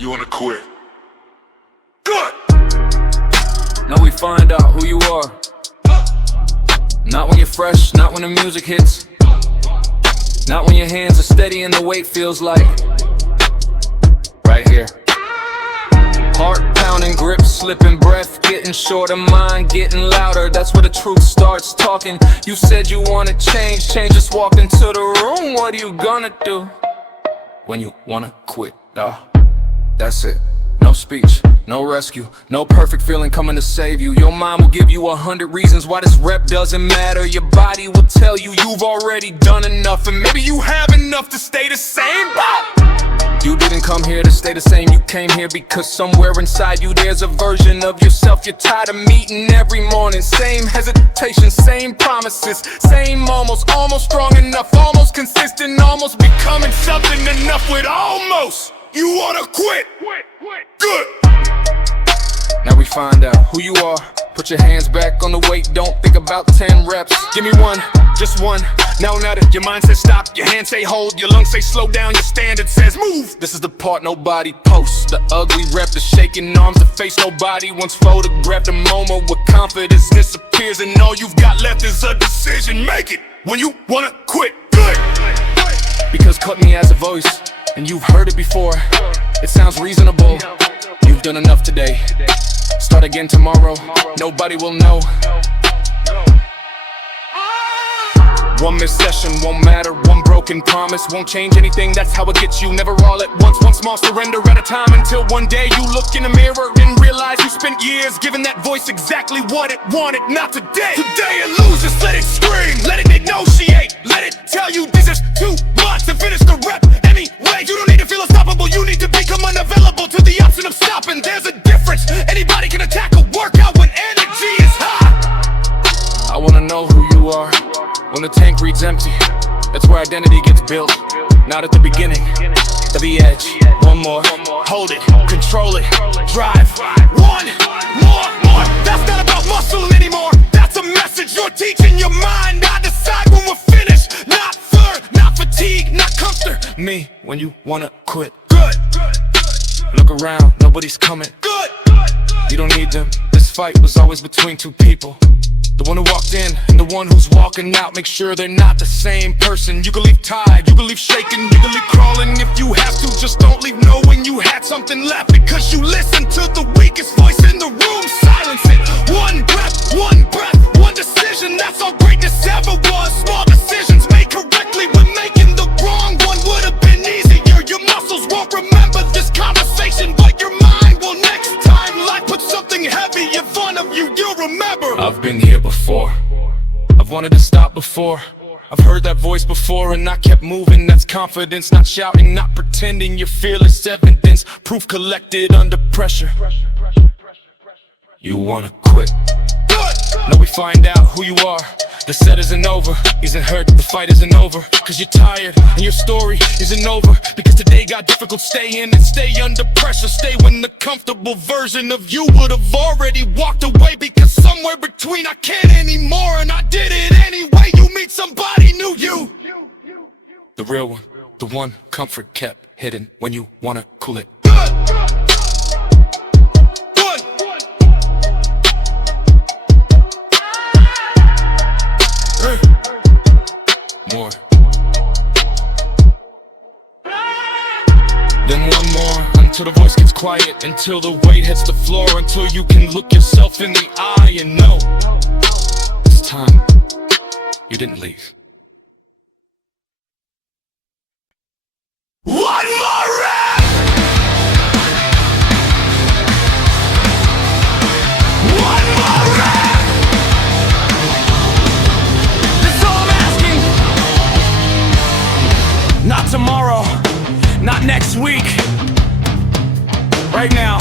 You wanna quit? Good! Now we find out who you are. Not when you're fresh, not when the music hits, not when your hands are steady and the weight feels like right here. Heart pounding, grip slipping, breath getting shorter, mind getting louder. That's where the truth starts talking. You said you wanna change, just walked into the room. What are you gonna do when you wanna quit? That's it. No speech, no rescue, no perfect feeling coming to save you. Your mind will give you 100 reasons why this rep doesn't matter. Your body will tell you you've already done enough, and maybe you have enough to stay the same. You didn't come here to stay the same. You came here because somewhere inside you there's a version of yourself you're tired of meeting every morning. Same hesitation, same promises, same almost strong enough, almost consistent, almost becoming something enough with almost. You wanna quit? Good! Now we find out who you are. Put your hands back on the weight, don't think about 10 reps. Give me one, just one. Now that your mind says stop, your hands say hold, your lungs say slow down, your standard says move. This is the part nobody posts, the ugly rep, the shaking arms, the face nobody once photographed. A moment where confidence disappears and all you've got left is a decision. Make it when you wanna quit. Good! Because cut me as a voice, and you've heard it before. It sounds reasonable. You've done enough today. Start again tomorrow. Nobody will know. One missed session won't matter. One broken promise won't change anything. That's how it gets you. Never all at once. One small surrender at a time, until one day you look in the mirror and realize you spent years giving that voice exactly what it wanted. Not today. Today it loses. Let it scream. Let it negotiate. Let it tell you this is too much to finish the rep anyway. You don't need to feel unstoppable. You need to become unavailable to the option of stopping. There's a difference. Anybody can attack a workout when energy is high. I wanna know who you are when the tank reads empty. That's where identity gets built. Not at the beginning, at the edge. One more, hold it, control it, drive. One more. That's not about muscle anymore. That's a message you're teaching your mind. I decide when we're finished. Not fear, not fatigue, not comfort. Me when you wanna quit. Good. Look around, nobody's coming. Good. You don't need them. This fight was always between two people. The one who walked in and the one who's walking out. Make sure they're not the same person. You can leave tired, you can leave shaking, you can leave crawling if you have to. Just don't leave knowing you had something left, because you listened to the weakest voice in the room. Silence it. One breath, one decision. That's all greatness ever was. Small decisions made correctly when making the wrong one would have been easier. Your muscles won't remember this conversation, but your mind will next time. Life puts something heavy in front of you, you'll remember. I've been here before. I've wanted to stop before. I've heard that voice before and I kept moving. That's confidence, not shouting, not pretending. You're fearless evidence, proof collected under pressure. You wanna quit? Now we find out who you are. The set isn't over, isn't hurt, the fight isn't over. Cause you're tired and your story isn't over. Because today got difficult, stay in and stay under pressure. Stay when the comfortable version of you would have already walked away. Because somewhere between I can't anymore and I did it anyway. You meet somebody new, you. The real one, the one comfort kept hidden when you wanna cool it. More. Then one more, until the voice gets quiet, until the weight hits the floor, until you can look yourself in the eye and know this time you didn't leave. One more rep! One more rep! Not tomorrow, not next week. Right now.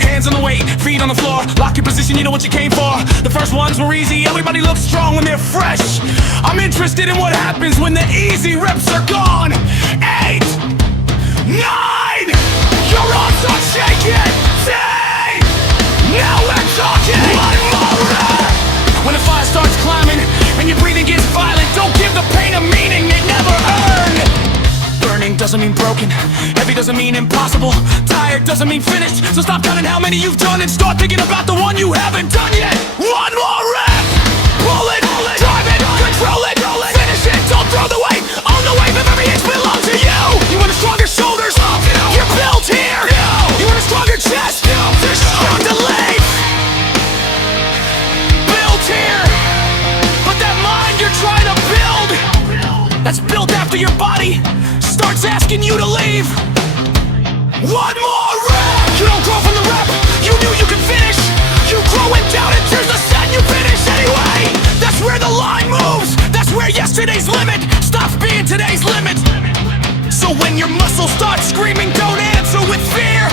Hands on the weight, feet on the floor. Lock your position, you know what you came for. The first ones were easy, everybody looks strong when they're fresh. I'm interested in what happens when the easy reps are gone. 8, 9, your arms are shaking. 10, now we're talking. One more rep. When the fire starts climbing and your breathing gets violent, don't give the pain a meaning it never earned. Burning doesn't doesn't mean broken. Heavy doesn't mean impossible. Tired doesn't mean finished. So stop counting how many you've done and start thinking about the one you haven't done yet. One more rep. Pull it, drive it, control it, finish it. Don't throw the weight. Own the weight of every inch belongs to you. You want stronger shoulders? You're built here. You want a stronger chest? There's strong to leave. Built here. But that mind you're trying to build, that's built after your body starts asking you to leave. One more rep. You don't grow from the rep. You knew you could finish. You grow in doubt and tears the set. You finish anyway. That's where the line moves. That's where yesterday's limit stops being today's limit. So when your muscles start screaming, don't answer with fear.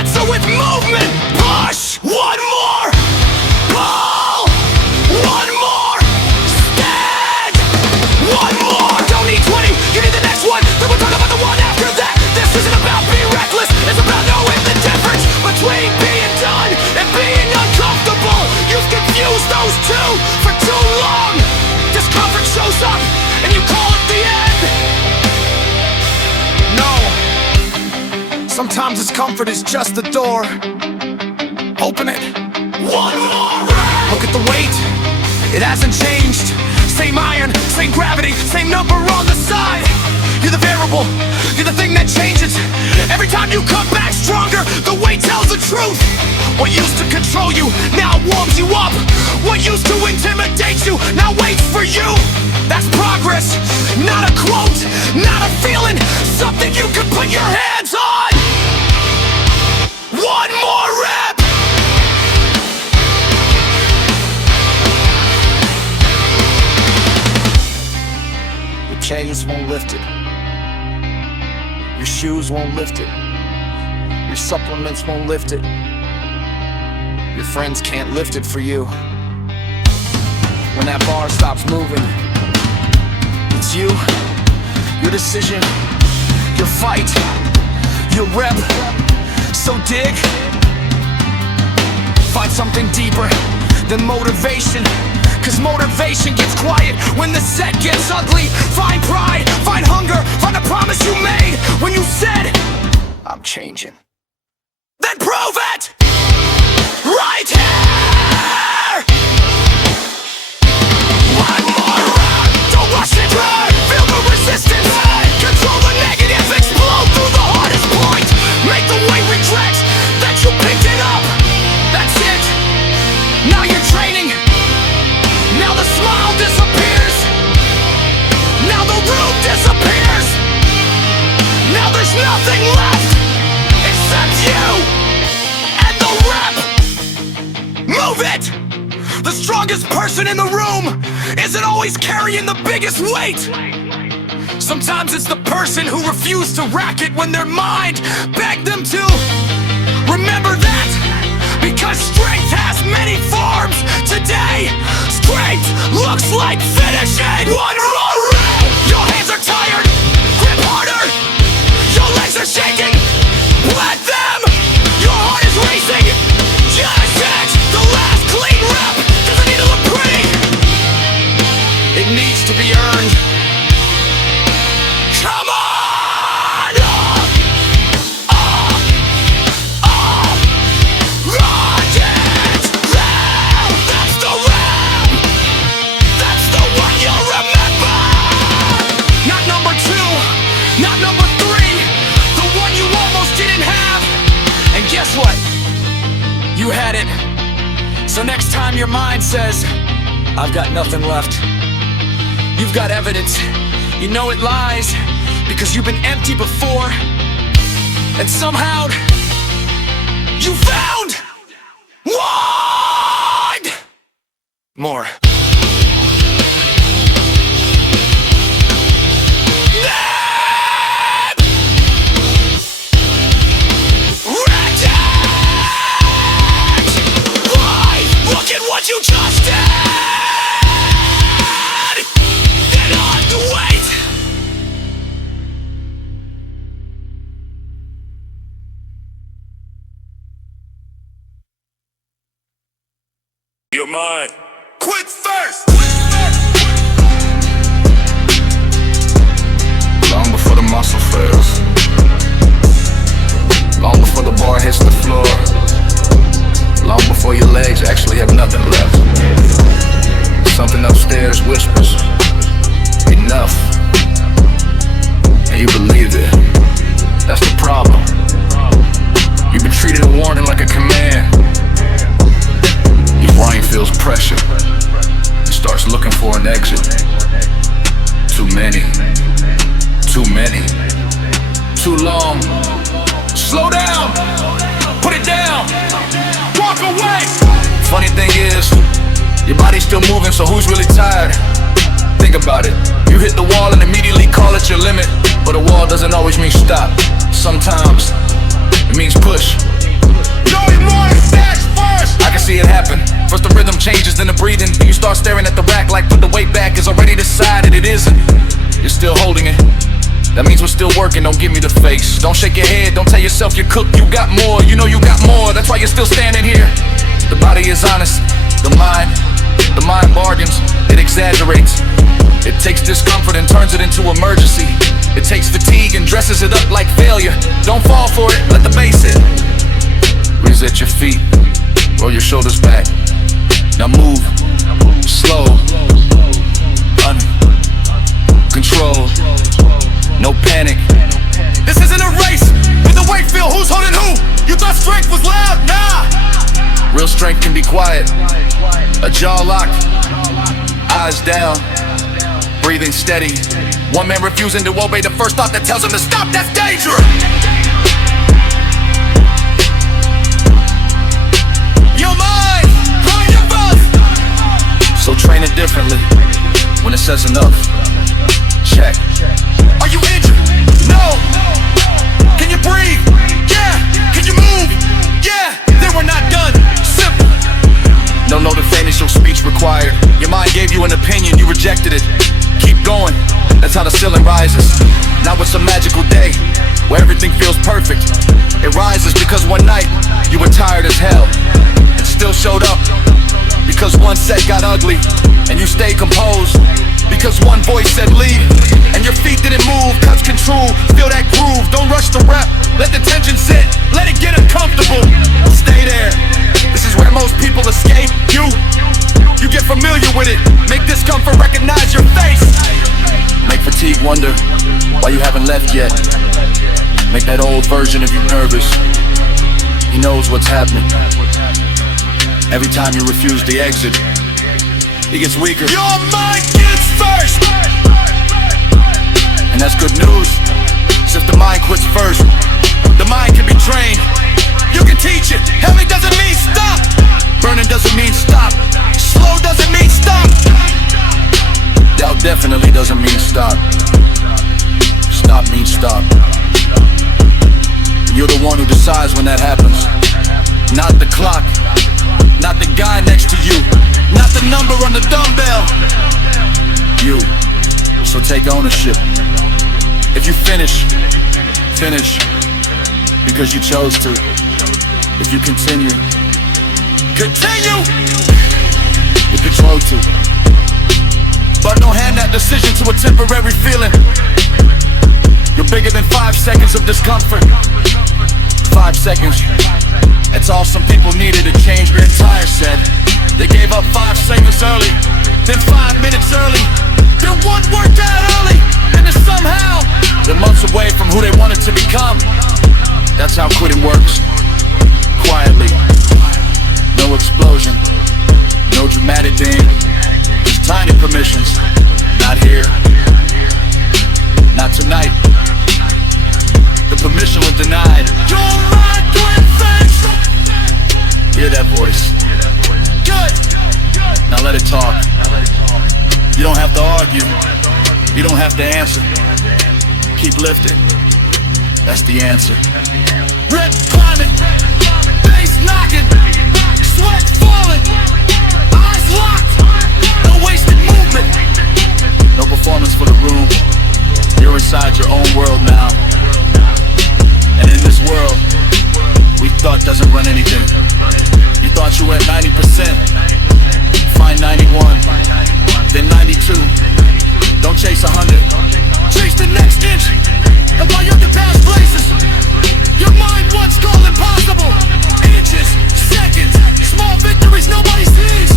Answer with movement. Push. One more. Pull. One more. Stand. One more. Don't need 20. You need the next one. Then we'll talk about the one after that. This isn't about being reckless. It's about knowing the difference between being done and being uncomfortable. You've confused those two for too long. Discomfort shows up and you call it the end. No. Sometimes discomfort is just the door. Open it. One more. Look at the weight. It hasn't changed. Same iron, same gravity, same number on the side. You're the variable, you're the thing that changes. Every time you come back stronger, the weight tells the truth. What used to control you, now warms you up. What used to intimidate you, now waits for you. That's progress, not a quote, not a feeling. Something you can put your hands on. One more rep. Your chains won't lift it. Your shoes won't lift it. Your supplements won't lift it. Your friends can't lift it for you. When that bar stops moving, it's you, your decision, your fight, your rep. So dig. Find something deeper than motivation. Cause motivation gets quiet when the set gets ugly. Find pride, find hunger, find the promise you made when you said, I'm changing. Then prove it! Right here! One more round, don't rush it. Feel the resistance, control the negative, explode through the hardest point. Make the way regret that you picked it up. That's it, now you're training. Now the smile disappears. Now the room disappears. Now there's nothing left except you and the rep. Move it! The strongest person in the room isn't always carrying the biggest weight. Sometimes it's the person who refused to rack it when their mind begged them to. Remember that, because strength has many forms. Today, strength looks like finishing. One more rep. Your hands are tired, grip harder. Your legs are shaking, let them. Your heart is racing, just hit the last clean rep. Doesn't need to look pretty, it needs to be earned. Come on! Guess what? You had it. So next time your mind says, I've got nothing left, you've got evidence. You know it lies because you've been empty before. And somehow you found one more. What you just did! Get on the weight! You're mine. Quit first! Long before the muscle fails, and you believed it. That's the problem. You've been treating a warning like a command. Your brain feels pressure and starts looking for an exit. Too many, too long. Slow down, put it down, walk away. Funny thing is, your body's still moving, so who's really tired? Think about it. You hit the wall and immediately call it your limit. But a wall doesn't always mean stop. Sometimes it means push. I can see it happen. First the rhythm changes, then the breathing, and you start staring at the rack like put the weight back is already decided. It isn't. You're still holding it. That means we're still working, don't give me the face. Don't shake your head, don't tell yourself you're cooked. You got more, you know you got more. That's why you're still standing here. The body is honest. The mind bargains. It exaggerates. It takes discomfort and turns it into emergency. It takes fatigue and dresses it up like failure. Don't fall for it, let the bass hit. Reset your feet, roll your shoulders back. Now move, slow, uncontrolled, no panic. This isn't a race with the weight feel, who's holding who? You thought strength was loud? Nah! Real strength can be quiet, a jaw locked, eyes down, breathing steady. One man refusing to obey the first thought that tells him to stop, that's dangerous. Your mind, mind your buzz. So train it differently when it says enough. Check. Are you injured? No. Can you breathe? Yeah. Can you move? Yeah. Then we're not done. Simple. No definitional speech required. Your mind gave you an opinion, you rejected it. Keep going. That's how the ceiling rises. Now it's a magical day where everything feels perfect. It rises because one night you were tired as hell and still showed up. Because one set got ugly and you stayed composed. Because one voice said leave and your feet didn't move. Touch control, feel that groove. Don't rush the rep, let the tension sit. Let it get uncomfortable, stay there. This is where most people escape. You get familiar with it. Make discomfort recognize your face. Make fatigue wonder why you haven't left yet. Make that old version of you nervous. He knows what's happening. Every time you refuse the exit, he gets weaker. Your mind gets first. And that's good news. So if the mind quits first, the mind can be trained. You can teach it. Heavy doesn't mean stop. Burning doesn't mean stop. Slow doesn't mean stop. Doubt definitely doesn't mean stop. Stop means stop. And you're the one who decides when that happens. Not the clock, not the guy next to you, not the number on the dumbbell. You. So take ownership. If you finish because you chose to. If you continue if you chose to. But don't hand that decision to a temporary feeling. You're bigger than 5 seconds of discomfort. 5 seconds. That's all some people needed to change their entire set. They gave up 5 seconds early, then 5 minutes early, then one workout early, and then somehow they're months away from who they wanted to become. That's how quitting works. Quietly. No explosion. No dramatic thing. Just tiny permissions. Not here. Not tonight. The permission was denied. Your mind doing things. Hear that voice. Good. Now let it talk. You don't have to argue. You don't have to answer. Keep lifting. That's the answer. Rip climbing. Bass knocking. Sweat falling. Eyes locked. No wasted movement. No performance for the room. You're inside your own world now. And in this world, we thought doesn't run anything. You thought you were at 90%. Find 91. Then 92. Don't chase 100. Chase the next inch of all your past places. Your mind once called impossible. Inches, seconds, small victories nobody sees.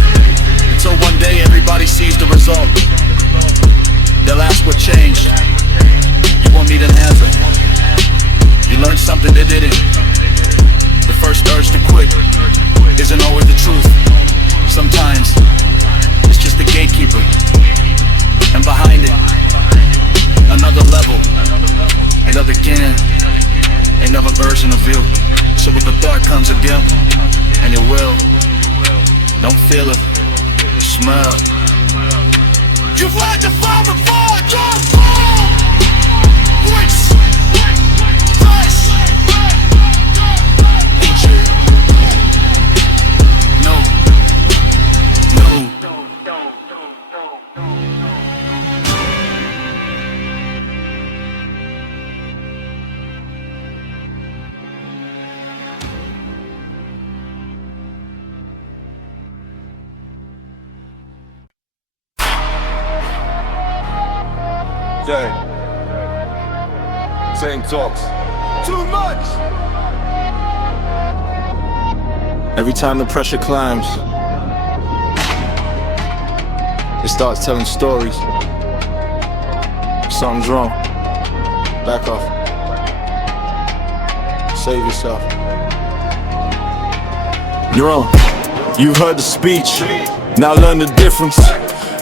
Until one day everybody sees the result. They'll ask what changed. You won't need an something that didn't. The first urge to quit isn't always the truth. Sometimes it's just the gatekeeper, and behind it, another level, another can, another version of you. So with the thought comes a guilt, and your will. Don't feel it, smell. You've had the fire before, just fall. Which first? No. Same talks. Too much! Every time the pressure climbs, it starts telling stories. Something's wrong. Back off. Save yourself. You're on. You've heard the speech. Now learn the difference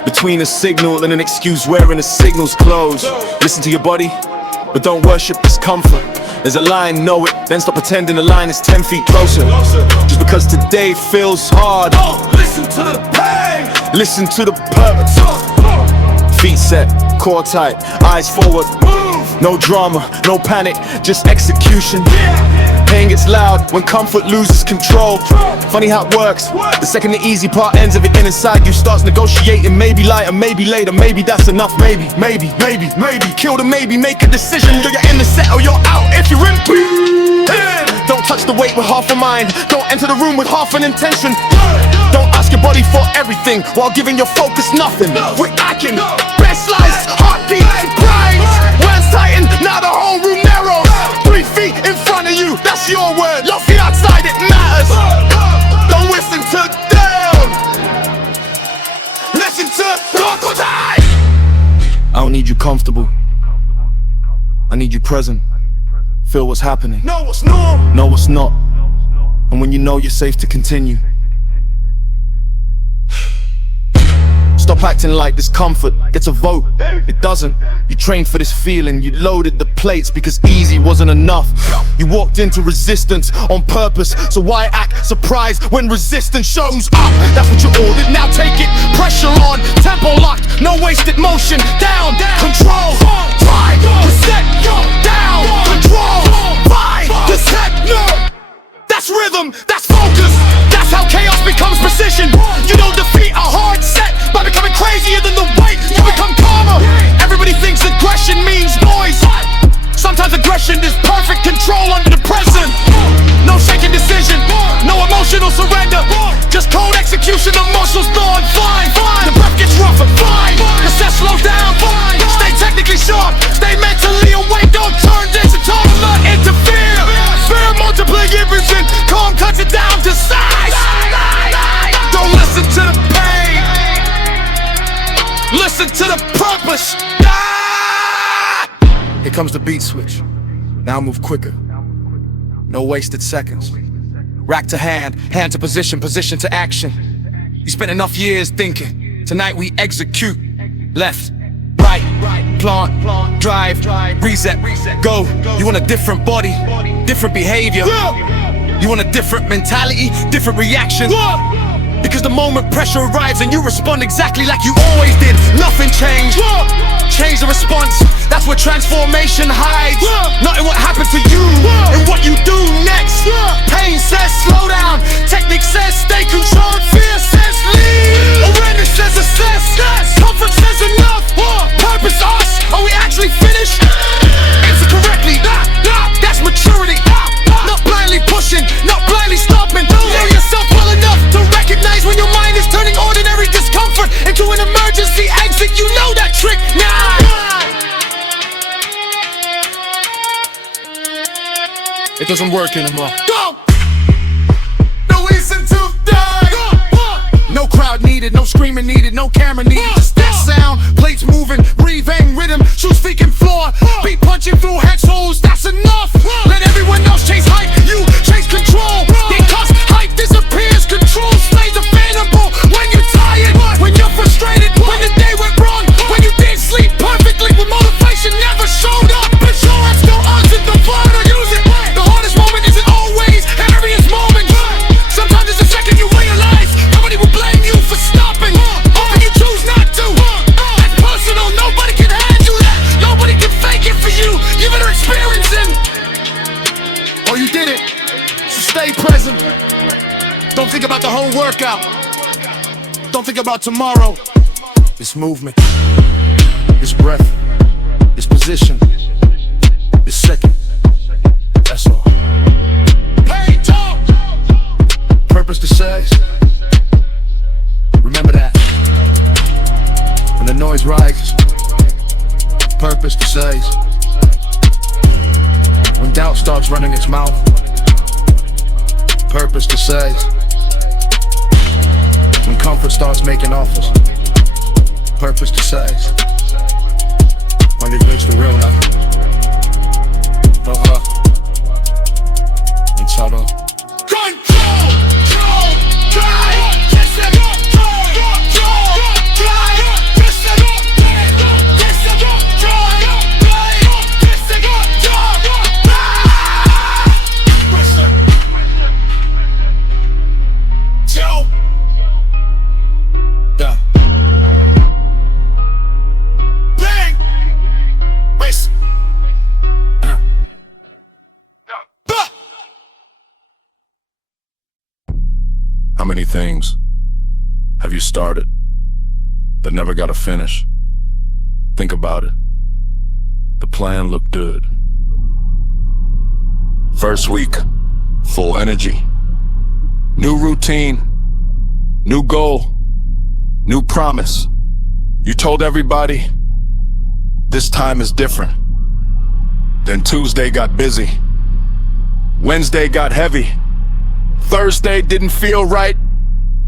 between a signal and an excuse wearing the signal's clothes. Listen to your body, but don't worship discomfort. There's a line, know it, then stop pretending the line is 10 feet closer. Just because today feels hard, Listen to the pain! listen to the purpose. Feet set, core tight, eyes forward. No drama, no panic, just execution. Pain gets loud when comfort loses control. Funny how it works. The second the easy part ends, everything inside you starts negotiating. Maybe lighter, maybe later, maybe that's enough. Maybe. Kill the maybe, make a decision. You're in the set or you're out if you're in. Don't touch the weight with half a mind. Don't enter the room with half an intention. Don't ask your body for everything while giving your focus nothing. We're acting, best slice, heartbeat, grinds. Hands tighten, now the whole room narrows. 3 feet in front of you, that's your word. Your feet outside, it matters. Don't listen to them. Listen to crocodile. I don't need you comfortable. I need you present. Feel what's happening. Know what's normal. Know what's not. And when you know you're safe to continue. Stop acting like this comfort gets a vote. It doesn't. You trained for this feeling. You loaded the plates because easy wasn't enough. You walked into resistance on purpose. So why act surprised when resistance shows up? That's what you ordered. Now take it. Pressure on. Tempo locked. No wasted motion. Down. Control. Fight. Reset. Down. Control. Fight. Reset. That's rhythm. That's focus. That's how chaos becomes precision. You don't defeat a hard set by becoming crazier than the weight. You become calmer. Everybody thinks aggression means noise. Sometimes aggression is perfect control under the present. No shaking decision, no emotional surrender. Just cold execution of muscles gone. Fine. The breath gets rougher. Fine. The set slows down. Fine. Stay technically sharp. Stay mentally awake. Don't turn this into not interfere. Fear multiply everything. Calm cuts it down to size. Don't listen to the pain. Listen to the purpose. Here comes the beat switch. Now move quicker. No wasted seconds. Rack to hand, hand to position, position to action. You spent enough years thinking. Tonight we execute. Left, right, plant, drive, reset, go. You want a different body, different behavior. You want a different mentality, different reaction. Because the moment pressure arrives and you respond exactly like you always did. Nothing changed. Change the response. That's where transformation hides. Not in what happened to you, in what you do next. Pain says slow down. Technique says stay controlled. Fear says leave. Awareness says assess. Comfort says enough. Purpose us. Are we actually finished? Answer correctly. That's maturity. Not blindly pushing, not blindly stopping. Know yourself well enough to recognize when your mind is turning ordinary discomfort into an emergency exit. You know that trick now. It doesn't work anymore. Go! No reason to die. No crowd needed, no screaming needed, no camera needed. Just that sound, plates moving, breathing, rhythm, shoes speaking floor, beat punching through hex holes. That's enough. Let everyone know stay present. Don't think about the whole workout. Don't think about tomorrow. This movement, this breath, this position, this second. That's all. Hey, talk! Purpose to size. Remember that. When the noise rises, purpose to size. When doubt starts running its mouth, purpose to size. When comfort starts making offers, purpose to size. When it gets the real life, and subtle. Control! How many things have you started that never got a finish? Think about it. The plan looked good. First week, full energy. New routine, new goal, new promise. You told everybody, this time is different. Then Tuesday got busy. Wednesday got heavy. Thursday didn't feel right.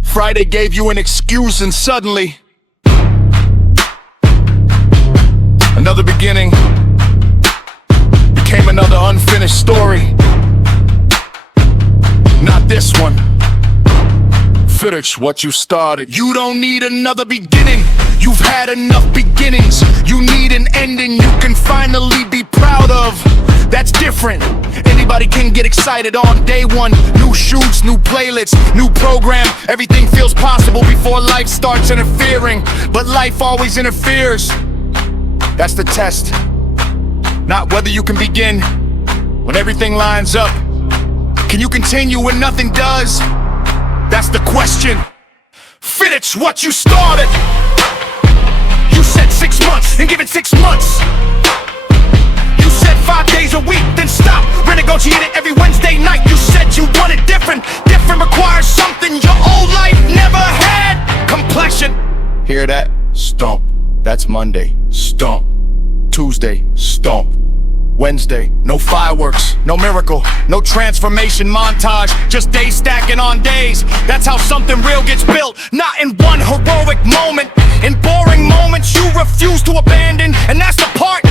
Friday gave you an excuse, and suddenly another beginning became another unfinished story. Not this one. Finish what you started. You don't need another beginning. You've had enough beginnings. You need an ending you can finally be proud of. That's different. Anybody can get excited on day one. New shoots, new playlists, new program. Everything feels possible before life starts interfering. But life always interferes. That's the test. Not whether you can begin when everything lines up. Can you continue when nothing does? That's the question. Finish what you started. You said 6 months, and give it 6 months. You said 5 days a week, then stop. Renegotiate it every Wednesday night. You said you wanted different. Different requires something your old life never had. Complexion. Hear that? Stomp. That's Monday. Stomp. Tuesday. Stomp. Wednesday, no fireworks, no miracle, no transformation montage, just days stacking on days. That's how something real gets built, not in one heroic moment. In boring moments you refuse to abandon, and that's the part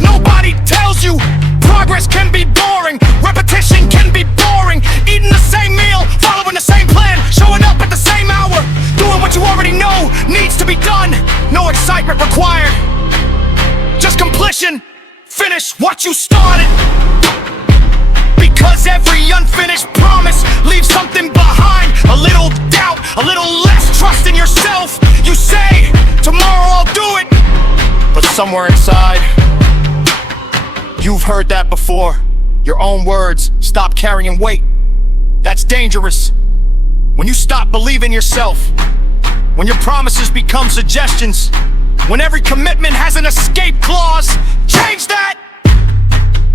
nobody tells you. Progress can be boring, repetition can be boring. Eating the same meal, following the same plan, showing up at the same hour, doing what you already know needs to be done. No excitement required, just completion. Finish what you started. Because every unfinished promise leaves something behind. A little doubt, a little less trust in yourself. You say, tomorrow I'll do it. But somewhere inside, you've heard that before. Your own words stop carrying weight. That's dangerous. When you stop believing yourself. When your promises become suggestions. When every commitment has an escape clause. Change that!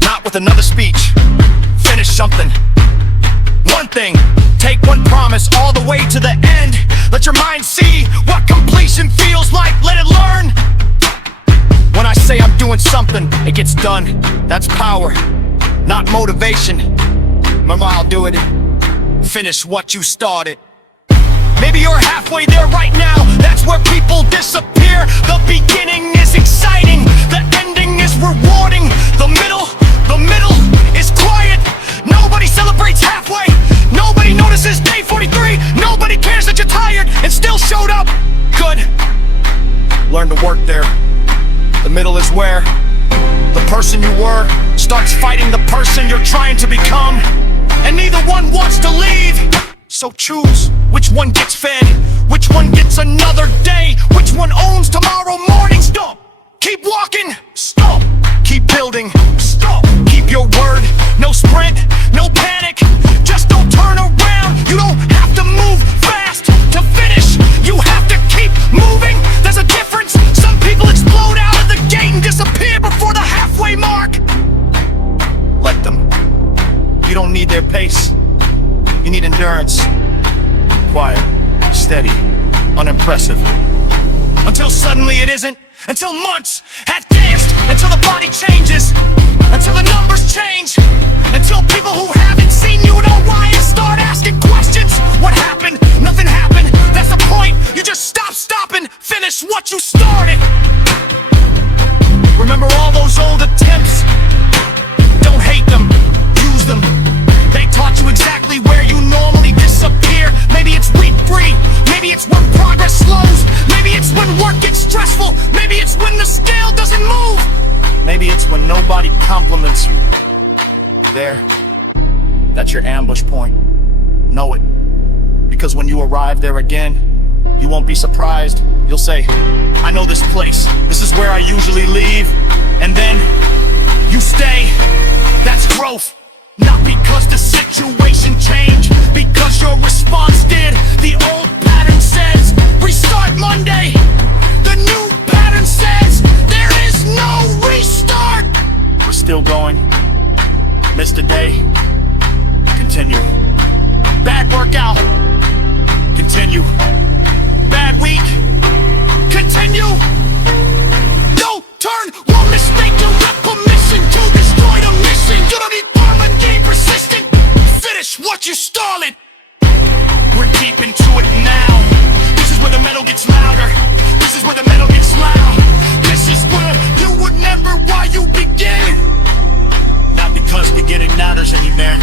Not with another speech. Finish something. One thing. Take one promise all the way to the end. Let your mind see what completion feels like. Let it learn. When I say I'm doing something, it gets done. That's power, not motivation. Remember, I'll do it. Finish what you started. Maybe you're halfway there right now. That's where people disappear. The beginning is exciting. The ending is rewarding. The middle is quiet. Nobody celebrates halfway. Nobody notices day 43. Nobody cares that you're tired and still showed up. Good. Learn to work there. The middle is where the person you were starts fighting the person you're trying to become. And neither one wants to leave. So choose which one gets fed, which one gets another day, which one owns tomorrow morning. Stop. Keep walking. Stop. Keep building. Stop. Keep your word. No sprint, no panic. Just don't need their pace. You need endurance. Quiet, steady, unimpressive. Until suddenly it isn't. Until months have danced. Until the body changes. Until the numbers change. Until people who haven't seen you know why and start asking questions. What happened? Nothing happened. That's the point. You just stop and finish what you started. Remember all those old attempts? Don't hate them, use them. They taught you exactly where you normally disappear. Maybe it's week 3, maybe it's when progress slows. Maybe it's when work gets stressful. Maybe it's when the scale doesn't move. Maybe it's when nobody compliments you. There, that's your ambush point. Know it. Because when you arrive there again, you won't be surprised. You'll say, I know this place. This is where I usually leave. And then you stay. That's growth. Not because the situation changed, because your response did. The old pattern says, restart Monday. The new pattern says, there is no restart. We're still going. Missed a day. Continue. Bad workout. Continue. Bad week. Continue. No turn, one mistake, you got permission to destroy the mission. You don't need armor, gain persistent. Finish what you started. We're deep into it now. This is where the metal gets louder. This is where the metal gets loud. This is where you remember why you begin. Not because beginning matters anymore.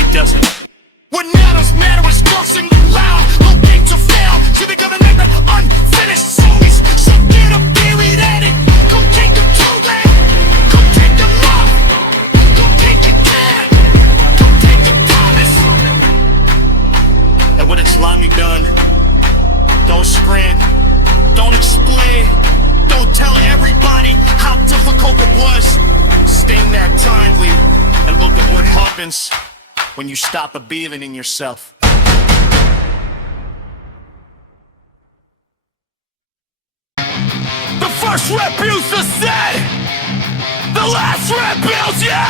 It doesn't. What matters is forcing you loud. Hoping to fail. You're gonna make the unfinished series. So get a period at it. Come take the truth and come take the love. Come take it down. Come take the promise. And when it's slimy done, don't sprint. Don't explain. Don't tell everybody how difficult it was. Stay that timely and look at what happens when you stop believing in yourself. The first rep used to set, the last rep builds you.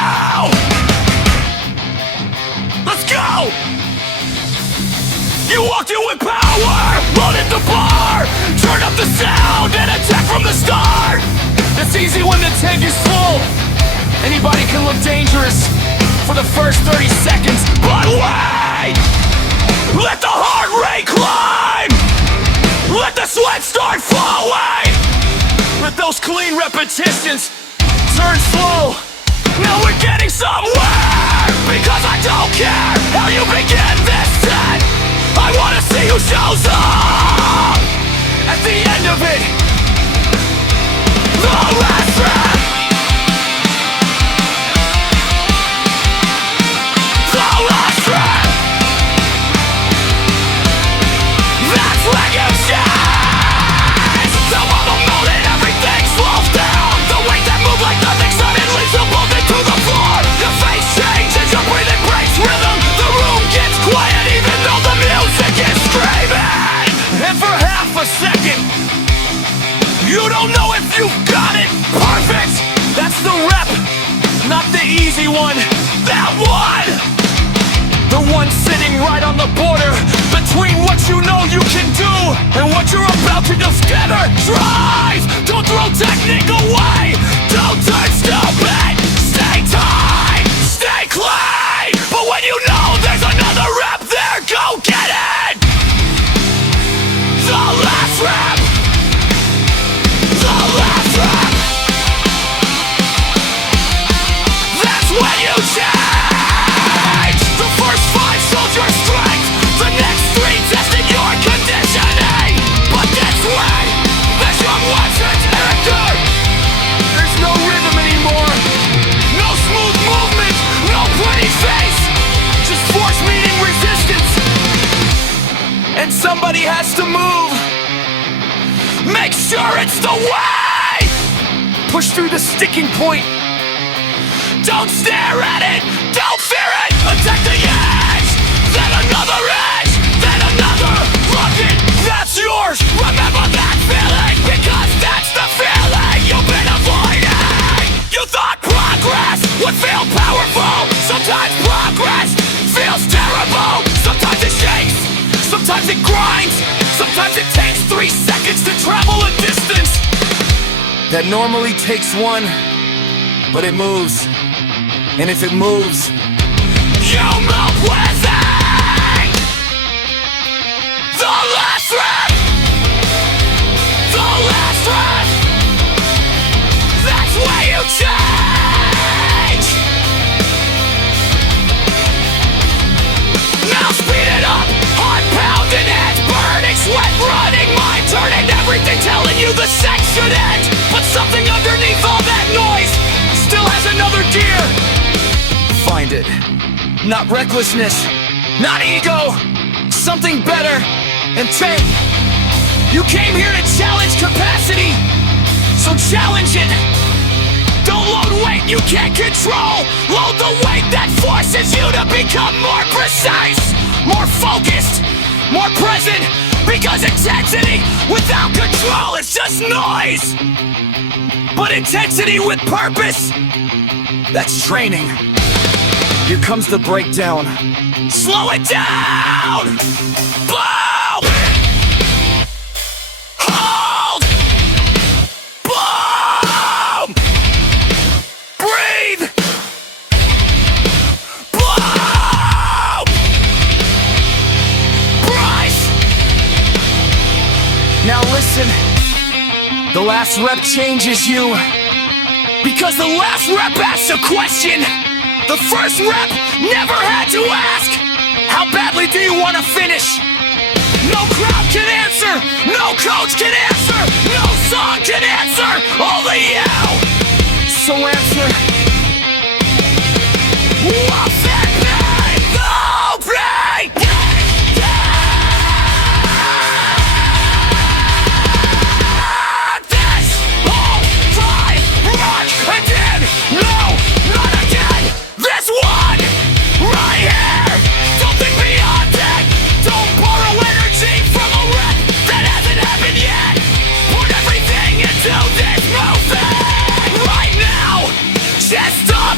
Let's go. You walked in with power, loaded the bar, turn up the sound and attack from the start. It's easy when the tank is full. Anybody can look dangerous for the first 30 seconds, but wait! Let the heart rate climb! Let the sweat start flowing! Let those clean repetitions turn slow. Now we're getting somewhere! Because I don't care how you begin this set. I wanna see who shows up at the end of it. The last rep. You don't know if you've got it perfect. That's the rep, not the easy one. That one, the one sitting right on the border between what you know you can do and what you're about to discover. Drive, don't throw technique away. Don't turn stupid. Stay tight, stay clean. But when you know there's another rep there, go get it. The last rep. That's when you change. The first 5 showed your strength. The next 3 tested your conditioning. But this way, there's your watching character. There's no rhythm anymore. No smooth movement. No pretty face. Just force meeting resistance. And somebody has to move. Make sure it's the way. Push through the sticking point. Don't stare at it. Don't fear it. Attack the edge. Then another edge. Then another. Look it. That's yours. Remember that feeling. Because that's the feeling you've been avoiding. You thought progress would feel powerful. Sometimes progress Sometimes it takes 3 seconds to travel a distance that normally takes 1, but it moves. And if it moves, you move with it! The last rep! The last rep! That's where you change! Now speed it up! Heart pounding, head burning, sweat running, mind turning, everything telling you the sex should end. But something underneath all that noise still has another gear. Find it. Not recklessness, not ego, something better. And take. You came here to challenge capacity, so challenge it. Don't load weight you can't control. Load the weight that forces you to become more precise, more focused, more present. Because intensity without control is just noise. But intensity with purpose, that's training. Here comes the breakdown. Slow it down! Boom! Hold! Boom! Breathe! Boom! Price! Now listen. The last rep changes you. Because the last rep asks a question the first rep never had to ask. How badly do you want to finish? No crowd can answer, no coach can answer, no song can answer, only you. So answer. What's that pain? No pain! This whole time, run again! No, not again! This one, right here! Don't think beyond it! Don't borrow energy from a rep that hasn't happened yet! Put everything into this movement! Right now! Chest up!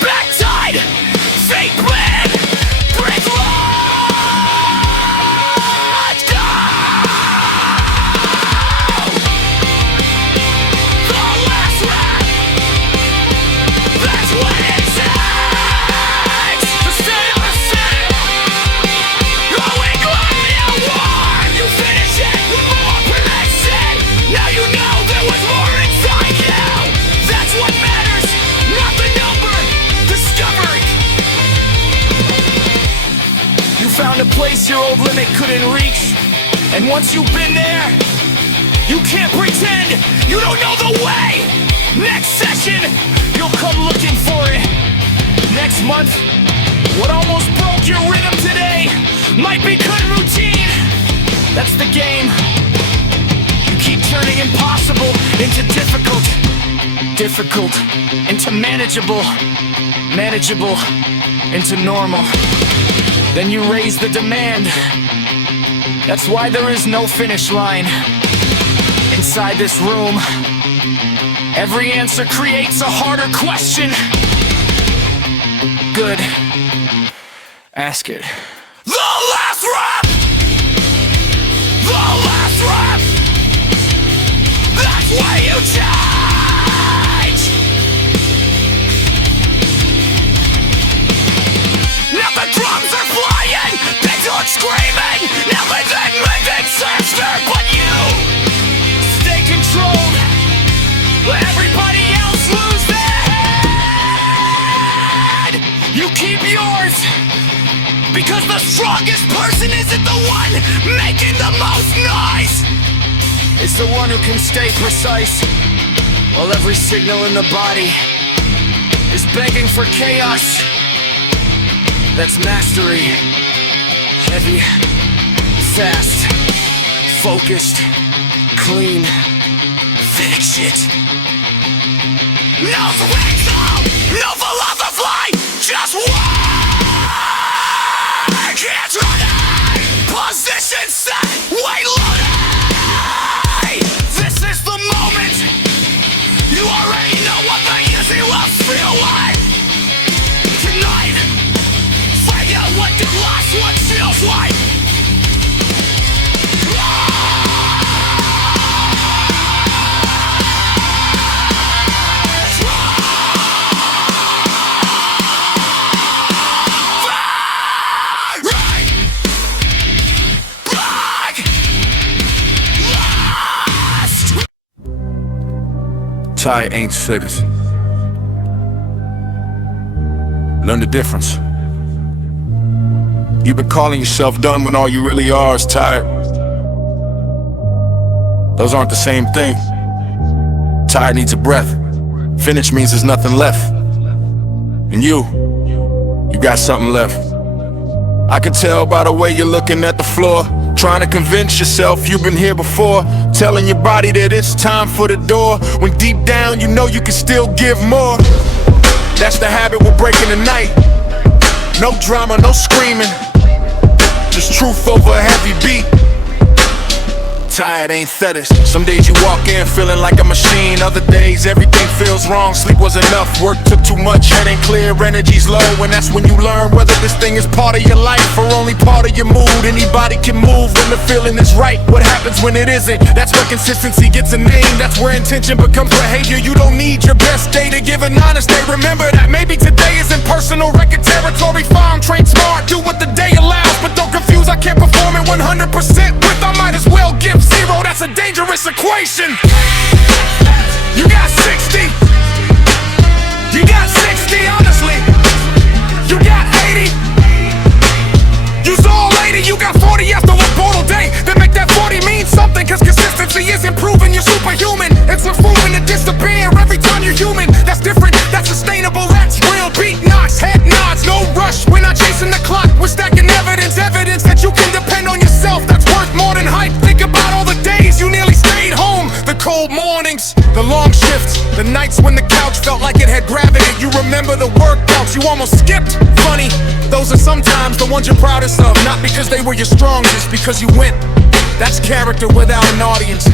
Back tight! Feet planted! Breathe large! Go! The last rep! That's what it takes to stay on the scene. Going glad you won. You finish it with more prediction. Now you know there was more inside you. That's what matters, not the number. Discovery. You found a place your old limit couldn't reach. And once you've been there, you can't pretend you don't know the way. Next session, you'll come looking for it. Next month, what almost broke your rhythm today might be good routine. That's the game. You keep turning impossible into difficult, difficult into manageable, manageable into normal. Then you raise the demand. That's why there is no finish line. Inside this room, every answer creates a harder question. Good. Ask it. The last rep! The last rep! That's why you change! Now the drums are flying, big dogs screaming, now living, living sister, but you stay controlled. Let everybody else lose their head. You keep yours, because the strongest person isn't the one making the most noise. It's the one who can stay precise, while every signal in the body is begging for chaos. That's mastery. Heavy, fast, focused, clean. Finish it. No swing, no philosophy, just one. Hands running, position set, weight loading. This is the moment. You already know what the easy loves feel like. Tonight, find out what the last one feels like. Tired ain't fittest. Learn the difference. You've been calling yourself done when all you really are is tired. Those aren't the same thing. Tired needs a breath. Finish means there's nothing left. And you got something left. I can tell by the way you're looking at the floor, trying to convince yourself you've been here before, telling your body that it's time for the door, when deep down you know you can still give more. That's the habit we're breaking tonight. No drama, no screaming, just truth over a heavy beat. Tired ain't fetish. Some days you walk in feeling like a machine. Other days everything feels wrong. Sleep was enough, work took too much, head ain't clear, energy's low. And that's when you learn whether this thing is part of your life or only part of your mood. Anybody can move when the feeling is right. What happens when it isn't? That's where consistency gets a name. That's where intention becomes behavior. You don't need your best day to give an honest day. Remember that maybe today isn't personal record territory. Farm, train smart, do what the day allows, but don't confuse, I can't perform it 100% with. I might as well give zero. That's a dangerous equation. You got 60. You got 60, honestly. You got 80. Use all 80. You got 40 after a brutal day. Then make that 40 mean something, cause consistency is improving. You're superhuman. It's improving to disappear every time you're human. That's different, that's sustainable, that's real. Beat knocks, head nods, no rush. We're not chasing the clock, we're stacking evidence. Evidence that you can depend on yourself. That's worth more than hype. Think about all the days you nearly stayed home. The cold mornings, the long shifts, the nights when the couch felt like it had gravity. You remember the workouts you almost skipped. Funny, those are sometimes the ones you're proudest of. Not because they were your strongest, because you went. That's character without an audience.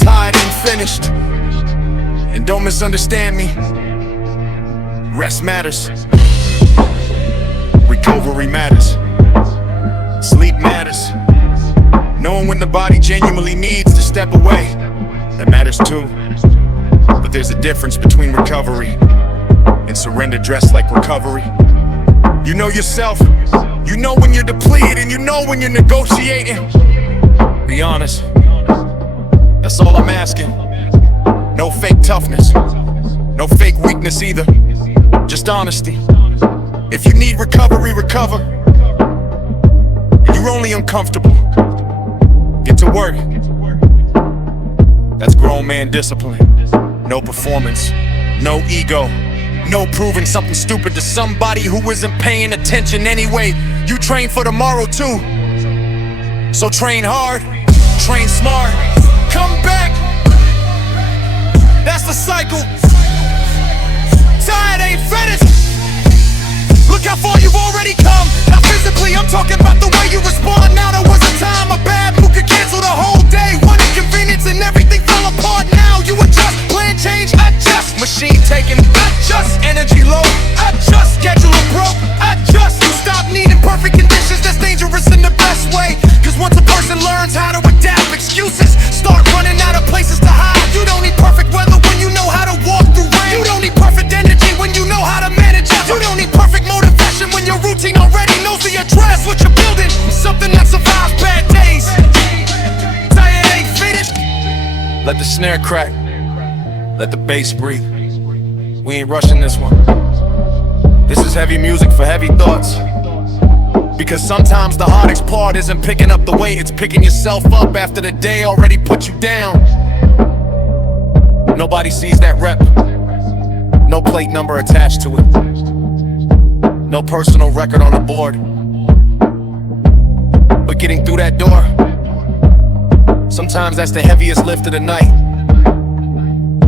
Tired and finished. And don't misunderstand me. Rest matters. Recovery matters. Sleep matters. Knowing when the body genuinely needs to step away, that matters too. But there's a difference between recovery and surrender dressed like recovery. You know yourself. You know when you're depleted and you know when you're negotiating. Be honest. That's all I'm asking. No fake toughness. No fake weakness either. Just honesty. If you need recovery, recover. You're only uncomfortable. Get to work. That's grown man discipline. No performance. No ego. No proving something stupid to somebody who isn't paying attention anyway. You train for tomorrow too. So train hard, train smart, come back. That's the cycle. Tired ain't finished. Look how far you've already come. Not physically, I'm talking about the way you respond. Now there was a time a bad mood could cancel the whole day. One inconvenience and everything fell apart. Now you adjust, plan change, adjust. Machine taking, adjust. Energy low, adjust. Schedule broke, adjust. You stop needing perfect conditions. That's dangerous in the best way. Cause once a person learns how to adapt, excuses start running out of places to hide. You don't need perfect weather when you know how to walk through rain. You don't need perfect energy when you know how to manage it. You don't need perfect motivation when your routine already knows the address. What you're building, something that survives bad days. Tired ain't finished. Let the snare crack. Let the bass breathe. We ain't rushing this one. This is heavy music for heavy thoughts. Because sometimes the hardest part isn't picking up the weight, it's picking yourself up after the day already put you down. Nobody sees that rep. No plate number attached to it. No personal record on the board. But getting through that door, sometimes that's the heaviest lift of the night.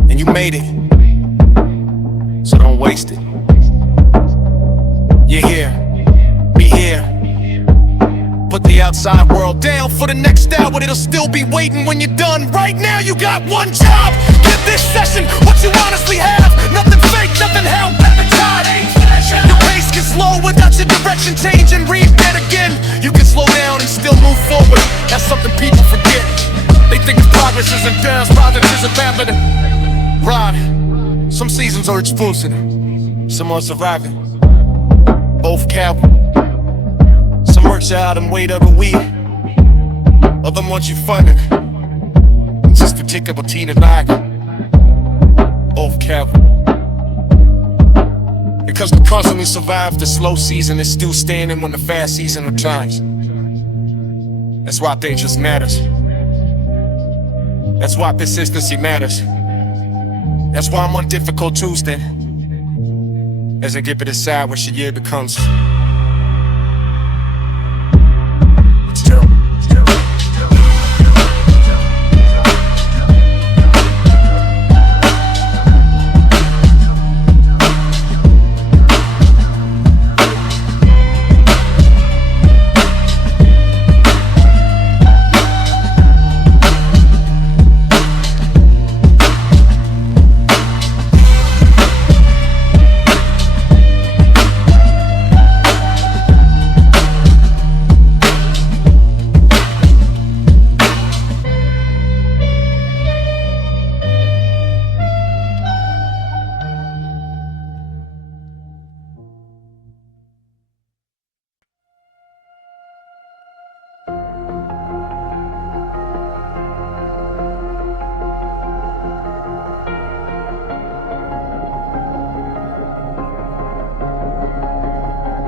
And you made it. So don't waste it. You're here. Be here. Put the outside world down for the next hour. It'll still be waiting when you're done. Right now you got one job. Give this session what you honestly have. Nothing fake, nothing held back. The tide ain't flashing. Your pace gets slow without your direction change. And read that again. You can slow down and still move forward. That's something people forget. They think progress isn't done, progress isn't happening. Right. Some seasons are exclusive. Some are surviving. Both count. Some works out and wait of the week. Other ones you funded. Just to take up a teen and back. careful. Because we constantly survive the slow season and still standing when the fast season returns. That's why dangerous matters. That's why persistency matters. That's why I'm on difficult Tuesday, as I get to decide what your year becomes. It's terrible.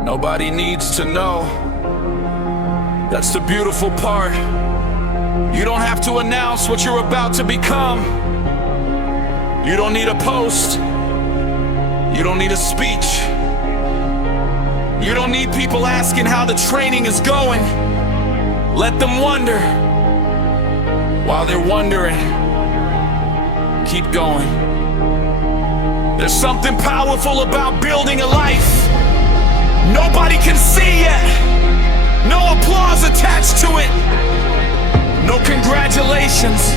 Nobody needs to know. That's the beautiful part. You don't have to announce what you're about to become. You don't need a post. You don't need a speech. You don't need people asking how the training is going. Let them wonder. While they're wondering, keep going. There's something powerful about building a life nobody can see yet. No applause attached to it. No congratulations.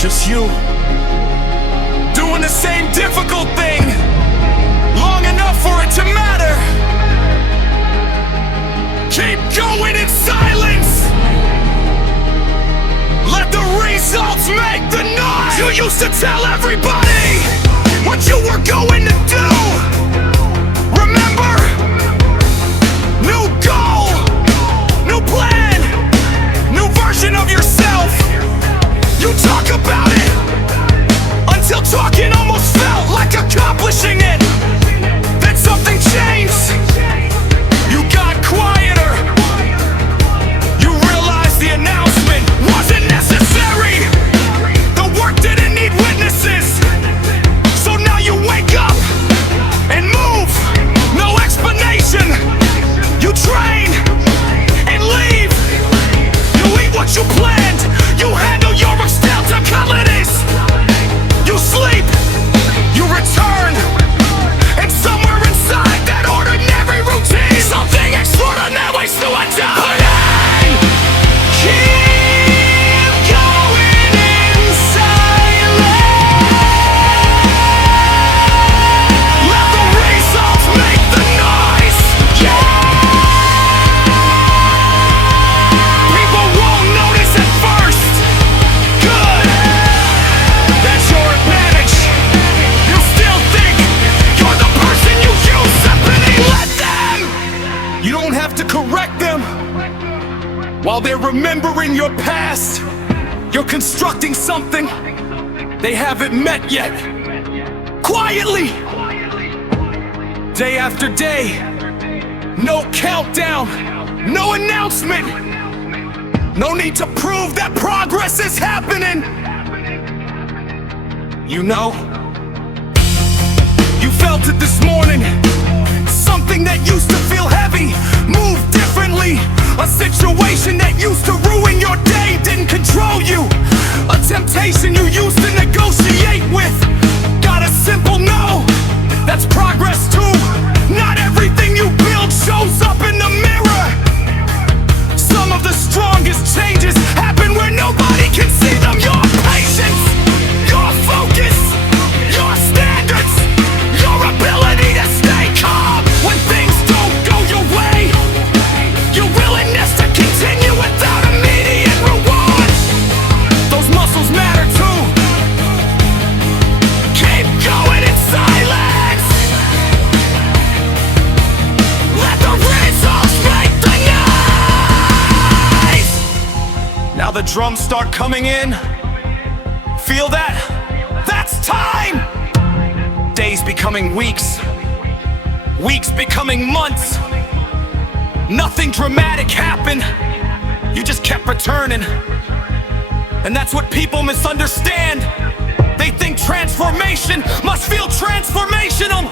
Just you doing the same difficult thing long enough for it to matter. Keep going in silence. Let the results make the noise. You used to tell everybody what you were going to do. Remember? New goal, new plan, new version of yourself. You talk about it until talking almost felt like accomplishing it. Then something changed. You got quieter. You realized the announcement wasn't necessary. The work didn't need witnesses. So now you wake up and move. No explanation. You train and leave. You eat what you planned. You handle your responsibilities. You sleep. You return. And somewhere inside that ordinary routine, something extraordinary to adopt. Keep going in silence. Let the results make the noise. People won't notice at first. Good. That's your advantage. You still think you're the person you used to be. Let them. You don't have to correct them. While they're remembering your past, you're constructing something they haven't met yet. Quietly. Day after day. No countdown. No announcement. No need to prove that progress is happening. You know, you felt it this morning. Something that used to feel heavy moved differently. A situation that used to ruin your day didn't control you. A temptation you used to negotiate with got a simple no. That's progress too. Not everything you build shows up in the mirror. Some of the strongest changes happen where nobody can see them. Your patience, your focus, your standards, your ability to stay calm when things don't go your way, your willingness to continue without immediate reward. Those muscles matter too. Keep going in silence. Let the results make the noise. Now the drums start coming in. Feel that? That's time! days becoming weeks, weeks becoming months. Nothing dramatic happened, you just kept returning. And that's what people misunderstand. They think transformation must feel transformational.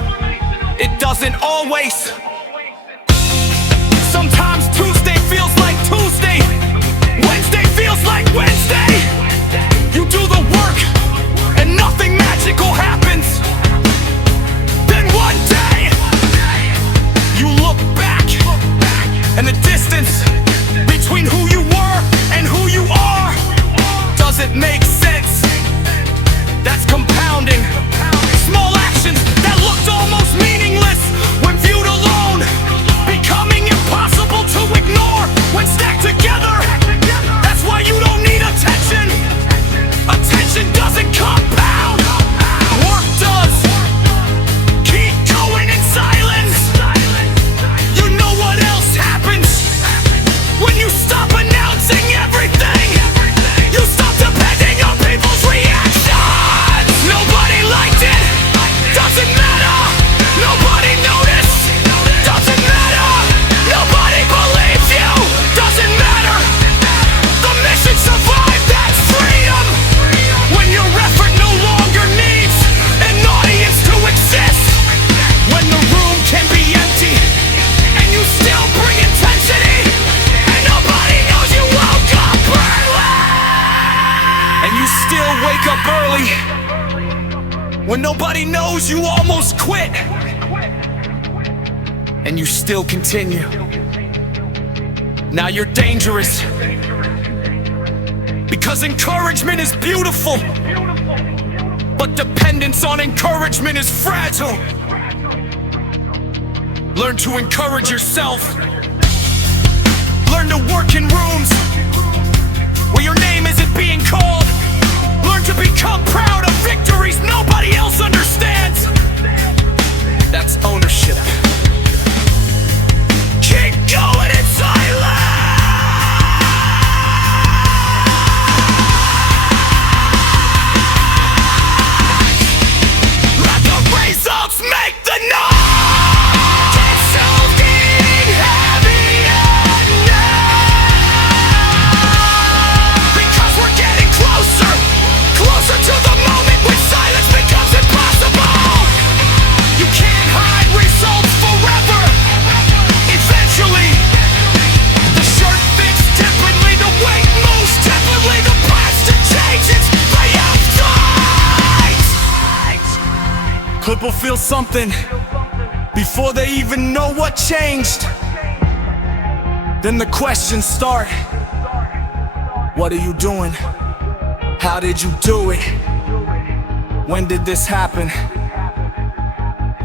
It doesn't always. Sometimes Tuesday feels like Tuesday, Wednesday feels like Wednesday. You do the work and nothing magical happens. Then one day you look back, and the distance between who you were and who you are doesn't make sense. That's compounding. Small actions that looked almost meaningless when viewed alone, becoming impossible to ignore when stacked together. That's why you don't need attention. Attention doesn't compound. Work does. Keep going in silence. You know what else happens when you stop announcing everything. You stop depending on people's reactions. Nobody liked it. Doesn't matter. Nobody noticed. Doesn't matter. Nobody believes you. Doesn't matter. The mission survived. That's freedom. When your effort no longer needs an audience to exist. When the room can be empty and you still bring intensity, and nobody knows you woke up early. And you still wake up early when nobody knows you almost quit. And you still continue. Now you're dangerous, because encouragement is beautiful, but dependence on encouragement is fragile. Learn to encourage yourself. Learn to work in rooms where your name isn't being called. Learn to become proud of victories nobody else understands. That's ownership. Keep going in silence. Let the results make the noise. It's so getting heavier now, because we're getting closer, closer to the moment when silence becomes impossible. You can't hide results forever. Eventually, the shirt fits differently, the weight moves differently, the plastic changes, they have tight. People feel something before they even know what changed. Then the questions start. What are you doing? How did you do it? When did this happen?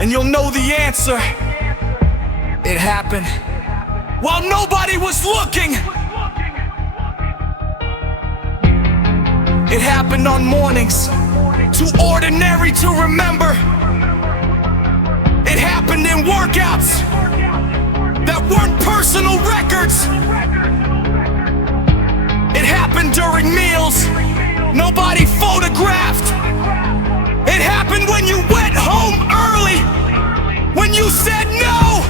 And you'll know the answer. It happened while nobody was looking. It happened on mornings too ordinary to remember. It happened in workouts that weren't personal records. It happened during meals nobody photographed. It happened when you went home early, when you said no,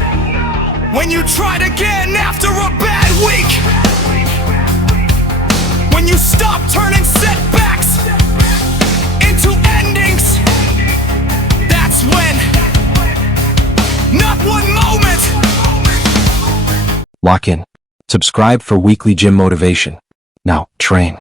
when you tried again after a bad week, when you stopped turning setbacks into endings. That's when, not one moment. Lock in. Subscribe for weekly gym motivation. Now, train.